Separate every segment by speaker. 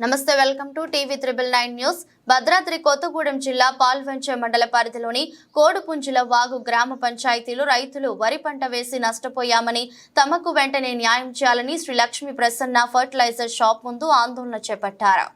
Speaker 1: నమస్తే welcome to TV triple nine news. Bhadradri Kothagudem జిల్లా పాల్వంచ మండల పరిధిలోని కోడుపుంజుల వాగు గ్రామ పంచాయతీలు రైతులు వరి పంట వేసి నష్టపోయామని తమకు వెంటనే న్యాయం చేయాలని శ్రీ లక్ష్మీ ప్రసన్న ఫర్టిలైజర్ షాప్ ముందు ఆందోళన చేపట్టారు.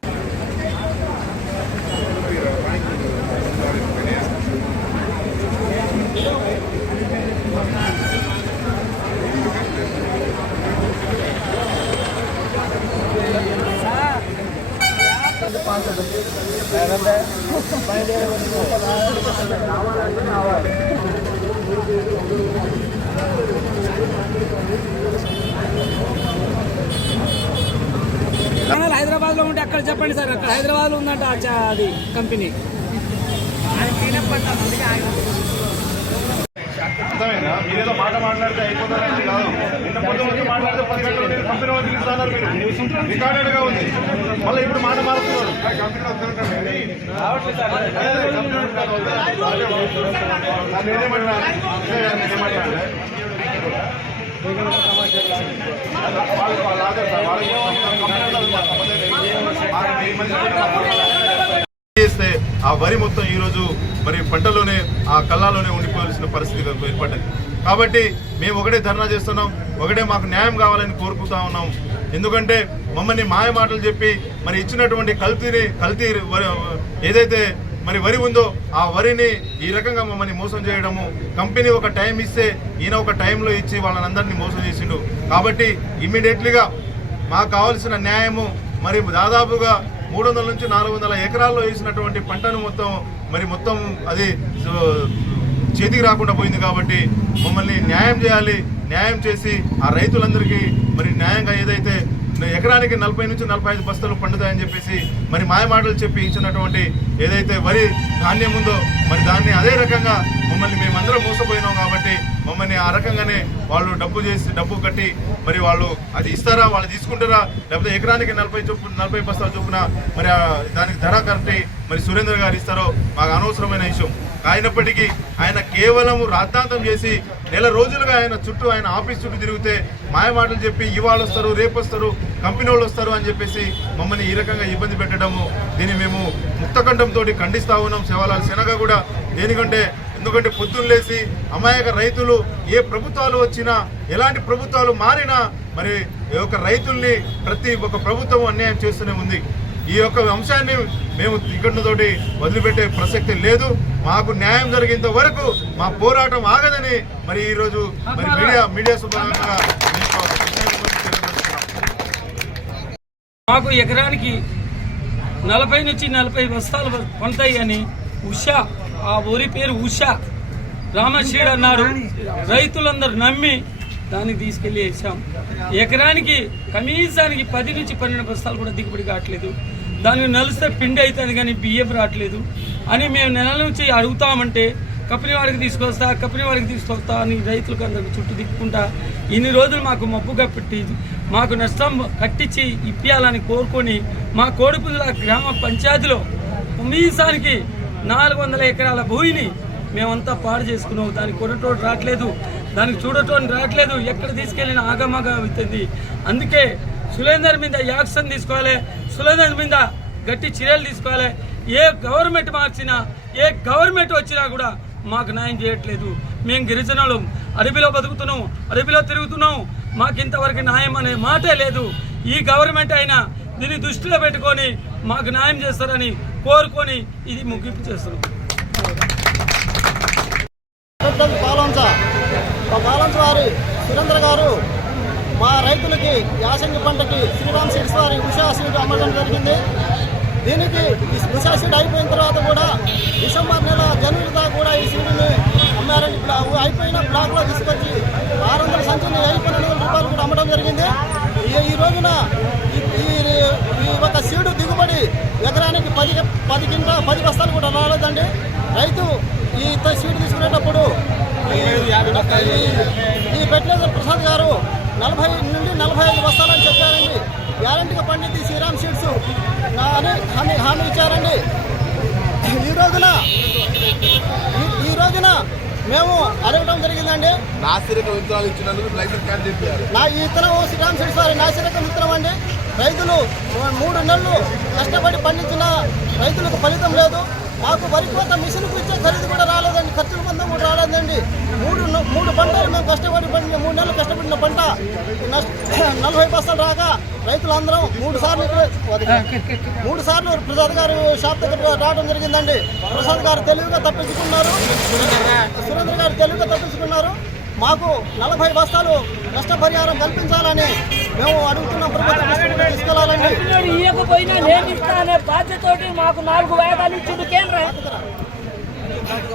Speaker 2: హైదరాబాద్లో ఉంటే అక్కడ చెప్పండి సార్ అక్కడ హైదరాబాద్లో ఉందంట అది కంపెనీ.
Speaker 3: అర్థమైందా? మీరేదో మాట మాట్లాడితే అయిపోతారని కాదు. నిన్న పొద్దు వచ్చి మాట్లాడితే పది గంటలు నేను కంపెనీ వాళ్ళు తెలుస్తున్నారు మీరు? రికార్డెడ్ ఉంది. మళ్ళీ ఇప్పుడు మాట మారుతున్నారు. కంపెనీ వాళ్ళు చేస్తే ఆ వరి మొత్తం ఈ రోజు మరి పంటలోనే ఆ కళ్ళాలోనే ఉండిపోవాల్సిన పరిస్థితి ఏర్పడ్డది. కాబట్టి మేము ఒకటే ధర్నా చేస్తున్నాం ఒకటే మాకు న్యాయం కావాలని కోరుకుతా ఉన్నాం. ఎందుకంటే మమ్మల్ని మాయ మాటలు చెప్పి మరి ఇచ్చినటువంటి కల్తీని కల్తీ ఏదైతే మరి వరి ఉందో ఆ వరిని ఈ రకంగా మమ్మల్ని మోసం చేయడము కంపెనీ ఒక టైం ఇస్తే ఈయన ఒక టైంలో ఇచ్చి వాళ్ళని అందరినీ మోసం చేసిండు. కాబట్టి ఇమ్మీడియట్లీగా మాకు కావాల్సిన న్యాయము మరి దాదాపుగా మూడు వందల నుంచి నాలుగు వందల ఎకరాల్లో వేసినటువంటి పంటను మొత్తం మరి మొత్తం అది చేతికి రాకుండా పోయింది కాబట్టి మమ్మల్ని న్యాయం చేయాలి న్యాయం చేసి ఆ రైతులందరికీ మరి న్యాయంగా ఏదైతే ఎకరానికి నలభై నుంచి నలభై ఐదు బస్తాలు పండుతాయని చెప్పేసి మరి మాయ మాటలు చెప్పి ఇచ్చినటువంటి ఏదైతే వరి ధాన్యం ఉందో మరి దాన్ని అదే రకంగా మమ్మల్ని మేమందరం మోసపోయినాం కాబట్టి మమ్మల్ని ఆ రకంగానే వాళ్ళు డబ్బు చేసి డబ్బు కట్టి మరి వాళ్ళు అది ఇస్తారా వాళ్ళు తీసుకుంటారా లేకపోతే ఎకరానికి నలభై చొప్పు నలభై బస్తాలు చొప్పున మరి దానికి ధర కట్టి మరి సురేంద్ర గారు ఇస్తారో మాకు అనవసరమైన విషయం. అయినప్పటికీ ఆయన కేవలం రాద్ధాంతం చేసి నెల రోజులుగా ఆయన చుట్టూ ఆయన ఆఫీస్ చుట్టూ తిరిగితే మాయమాటలు చెప్పి ఇవాళ వస్తారు రేపు వస్తారు కంపెనీ వాళ్ళు వస్తారు అని చెప్పేసి మమ్మల్ని ఈ రకంగా ఇబ్బంది పెట్టడము దీన్ని మేము ముక్తకంఠంతో ఖండిస్తా ఉన్నాం. శివలాల్ శనగ కూడా దేనికంటే ఎందుకంటే పొద్దున్న లేసి అమాయక రైతులు ఏ ప్రభుత్వాలు వచ్చినా ఎలాంటి ప్రభుత్వాలు మారినా మరి ఈ యొక్క రైతుల్ని ప్రతి ఒక్క ప్రభుత్వం అన్యాయం చేస్తూనే ఉంది. ఈ యొక్క అంశాన్ని మేము ఇక్కడితోటి వదిలిపెట్టే ప్రసక్తి లేదు. మాకు న్యాయం జరిగేంత వరకు మా పోరాటం ఆగదని మరి ఈ రోజు మరి మీడియా మీడియా సుభాగంగా మీకు తెలియజేస్తున్నాం.
Speaker 2: మాకు ఎకరానికి నలభై నుంచి నలభై బస్తాలు పంటాయి అని ఉషా ఆ ఊరి పేరు ఉషా. రామశీడ్ అన్నారు. రైతులందరూ నమ్మి దాన్ని తీసుకెళ్ళి వేసాం ఎకరానికి కనీసానికి పది నుంచి పన్నెండు బస్తాలు కూడా దిగుబడి కావట్లేదు. దానికి నలిస్తే పిండి అవుతుంది కానీ బియ్యం రావట్లేదు అని మేము నెల నుంచి అడుగుతామంటే కంపెనీ వాడికి తీసుకొస్తా కంపెనీ వాడికి తీసుకొస్తా అని రైతులకు అందరికి చుట్టూ తిప్పుకుంటా ఇన్ని రోజులు మాకు మబ్బుగా పెట్టి మాకు నష్టం కట్టించి ఇప్పించాలని కోరుకొని మా కోడిపుంజల గ్రామ పంచాయతీలో మీసానికి నాలుగు వందల ఎకరాల భూమిని మేమంతా పాడు చేసుకున్నాం దానికి కొనటోడు రావట్లేదు దానికి చూడటోని రావట్లేదు ఎక్కడ తీసుకెళ్ళిన ఆగమాగా అవుతుంది. అందుకే సులేందర్ మీద యాక్షన్ తీసుకోవాలి సులేందర్ మీద గట్టి చర్యలు తీసుకోవాలి. ఏ గవర్నమెంట్ మార్చినా ఏ గవర్నమెంట్ వచ్చినా కూడా మాకు న్యాయం చేయట్లేదు. మేము గిరిజనులు. అడవిలో బతుకుతున్నాం. అడవిలో తిరుగుతున్నాం. మాకు ఇంతవరకు న్యాయం అనే మాటే లేదు. ఈ గవర్నమెంట్ అయినా దీన్ని దృష్టిలో పెట్టుకొని మాకు న్యాయం చేస్తారని కోరుకొని ఇది ముగింపు చేస్తున్నాం.
Speaker 4: పెద్దది వారి సురేంద్ర గారు మా రైతులకి యాసంగి పంటకి శ్రీరామ్ సీడ్స్ వారి ఉషా సీడ్ అమ్మడం జరిగింది. దీనికి ఈ ఉషా సీడ్ అయిపోయిన తర్వాత కూడా డిసెంబర్ నెల జనవరి దాకా కూడా ఈ సీడ్ని అమ్మారని బ్లా- అయిపోయిన బ్లాక్లో తీసుకొచ్చి ఆరు వందల సంచులు వెయ్యి పన్నెండు వందల రూపాయలు కూడా అమ్మడం జరిగింది. ఈ ఈ రోజున ఈ ఈ- ఒక సీడు దిగుబడి ఎకరానికి పది పది కింద పది బస్తాలు కూడా రాలేదండి. రైతు ఈ సీడు సీడ్ తీసుకునేటప్పుడు ఈ ఈ- ఈ ఫెర్టిలైజర్ ప్రసాద్ గారు నలభై నుండి నలభై ఐదు బస్తాలని చెప్పారండి. గ్యారంటీగా పండింది శ్రీరామ్ సీడ్స్. నా- అని హామీ హామీ ఇచ్చారండి. ఈ రోజున ఈ- రోజున మేము అడగడం జరిగిందండి.
Speaker 3: నాసిరక విత్తనాలు ఇచ్చినందుకు చేయాలి
Speaker 4: నా ఈ విత్తనం శ్రీరామ్ సీడ్స్ వారి నాసిరకం విత్తనం అండి. రైతులు మూడు నెలలు కష్టపడి పండించిన రైతులకు ఫలితం లేదు. మాకు వరి కోత మిషన్కు ఇచ్చే ఖరీదు కూడా రాలేదండి ఖర్చుల మందం కూడా రాలేదండి. మూడు మూడు పంటలు మేము కష్టపడి పండిన మూడు నెలలు కష్టపడిన పంట నష్ట నలభై బస్తాలు రాక రైతులందరం మూడు సార్లు మూడు సార్లు ప్రసాద్ గారు షాప్ దగ్గర రావడం జరిగిందండి. ప్రసాద్ గారు తెలివిగా తప్పించుకున్నారు. సురేంద్ర గారు తెలివిగా తప్పించుకున్నారు. మాకు నలభై బస్తాలు నష్టపరిహారం కల్పించాలని మేము అడుగుతున్నాం ప్రభుత్వం
Speaker 5: కంపెనీలు ఇవ్వకపోయినా నేను ఇస్తా అనే బాధ్యతతోటి మాకు నాలుగు వాయిదాలు ఇచ్చిండు కేంద్రం.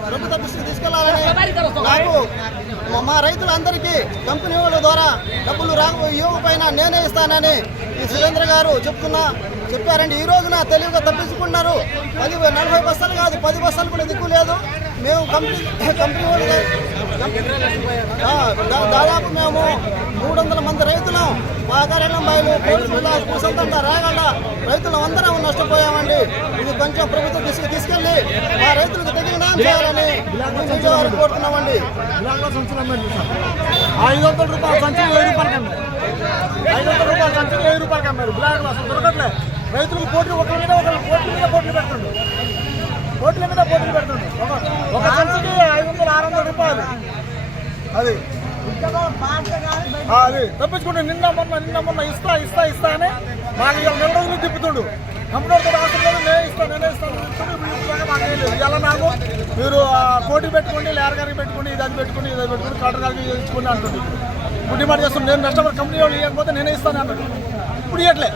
Speaker 4: ప్రభుత్వ దృష్టికి తీసుకెళ్ళాలని నాకు మా- రైతులందరికీ కంపెనీ వాళ్ళ ద్వారా డబ్బులు రా ఇవ్వకపోయినా నేనే ఇస్తానని ఈ సురేంద్ర గారు చెప్తున్నా చెప్పారండి. ఈ రోజున తెలివిగా తప్పించుకున్నారు పది నలభై బస్తాలు కాదు పది బస్తాలు కూడా దిక్కు లేదు. మేము కంపెనీ కంపెనీ వాళ్ళు దాదాపు మేము మూడు వందల మంది రైతులు మా కార్యాలయం బయలు పోలీసుల కుసంతంట రాగల రైతులు అందరం నష్టపోయామండి. ఇది కొంచెం ప్రభుత్వం దృష్టికి తీసుకెళ్ళి మా రైతులకు తగిన న్యాయం చేయాలని విజయవాడ కోరుతున్నామండి.
Speaker 6: ఐదు వందల రూపాయలు సంచి వెయ్యి రూపాయలు ఐదు వందల రూపాయలు సంచి వెయ్యి రూపాయలు కమ్మారు బ్లాక్ అసలు దొరకట్లే. రైతులకు పోటీ ఒకరి మీద ఒకరు కోట్ల మీద పోటీలు పెడుతుండు కోట్ల మీద పోటీలు పెడుతుండ్రు ఒక ఒక సంచికి ఐదు వందలు ఆరు వందల రూపాయలు అది. అది. తప్పించుకుంటే నిన్న మొన్న నిన్న మొన్న ఇస్తా ఇస్తా ఇస్తా అని మాకు ఇవాళ నెల రోజులు తిప్పుతుండు. కంప్యూటర్ అవసరం నేనే ఇస్తాను నేనే ఇస్తాను అని చెప్తుండు. మాకు లేదు. నాకు మీరు కోటి పెట్టుకోండి లేరగారికి పెట్టుకోండి ఇది అది పెట్టుకోండి ఇది అది పెట్టుకోండి కలెక్టర్ గారికి ఇచ్చుకోండి అంటుంది ఇప్పుడు డిమాండ్ చేస్తున్నాను నేను నష్టపడి కంపెనీ వాళ్ళు ఇవ్వకపోతే నేనే ఇస్తాను అన్నాడు ఇప్పుడు ఇవ్వట్లే